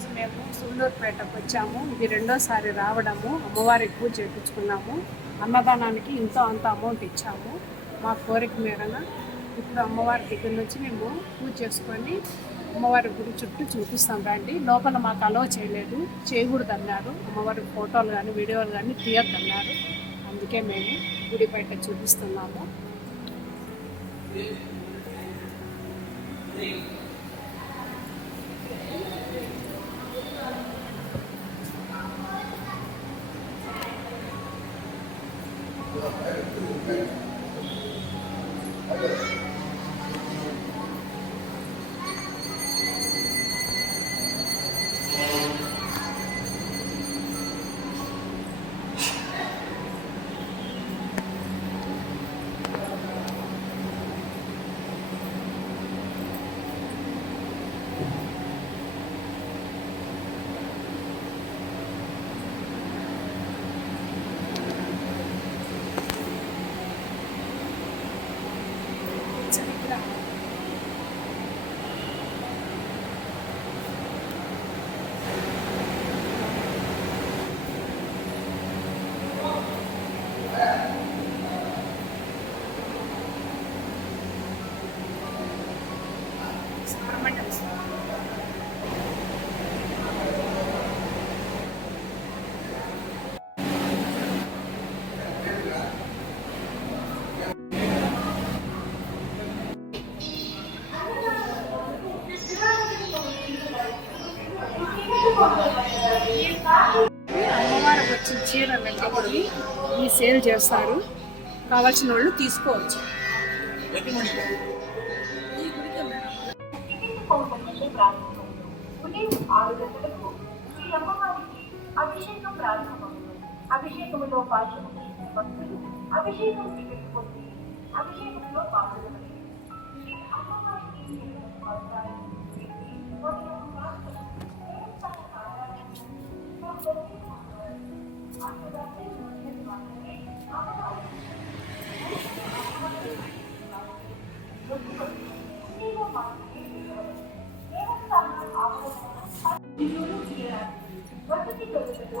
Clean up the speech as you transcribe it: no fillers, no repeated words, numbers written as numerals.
ఈరోజు మేము సూళ్ళూరుపేటకు వచ్చాము. ఇది రెండోసారి రావడము. అమ్మవారికి పూజ చేయించుకున్నాము. అన్నదానానికి ఇంతో అంత అమౌంట్ ఇచ్చాము మా కోరిక మేరన. ఇప్పుడు అమ్మవారి దగ్గర నుంచి మేము పూజ చేసుకొని అమ్మవారి గుడి చుట్టూ చూపిస్తాం రండి. లోపల మాకు అలో చేయలేదు, చేయకూడదు అన్నారు. అమ్మవారి ఫోటోలు కానీ వీడియోలు కానీ తీయొద్దన్నారు. అందుకే మేము గుడి బయట చూపిస్తున్నాము. అమ్మవారికి వచ్చిన చీరలన్నీ ఈ సేల్ చేస్తారు. కావాల్సిన వాళ్ళు తీసుకోవచ్చు. అభిషేకం ప్రారంభమవుతుంది. అభిషేకంలో పాల్గొని భక్తులు అభిషేకం స్వీకరించుకుంటే అభిషేకంలో పాల్గొనబడి వసతి గదులలో